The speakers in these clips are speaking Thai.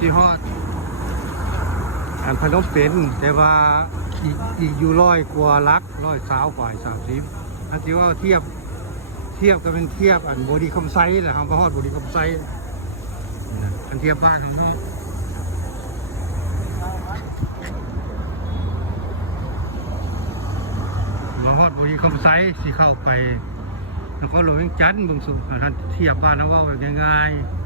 สิฮอดอันพนมเปญแต่ว่าอีกอยู่100 กว่าลัก120 กว่า30อันที่ว่าเทียบก็เป็นเทียบอันบอดี้คำไซส์แหละครับพระฮอดบอดี้คำไซส์อันเทียบบ้านของเขาเราฮอดบอดี้คำไซส์สิเข้าไปแล้วก็หลวงจันทร์เบื้องสูงท่านเทียบบ้านเขาว่าแบบง่ายๆ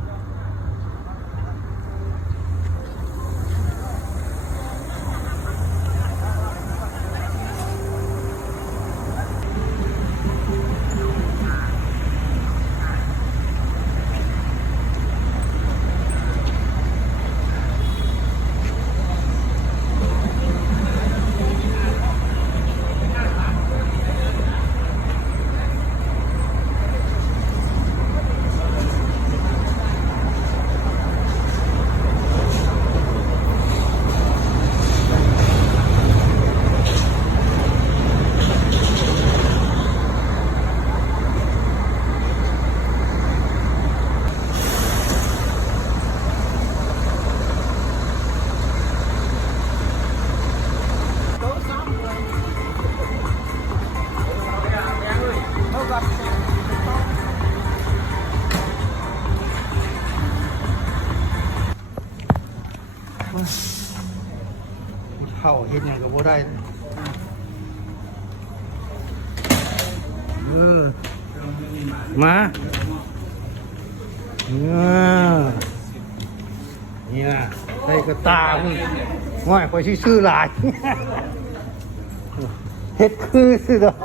เข้าเห็นอย่างกับว่าได้มานี่นะใส่กระตามึงง่อยคอยชื่อหลายเฮ็ดคือสิเนาะ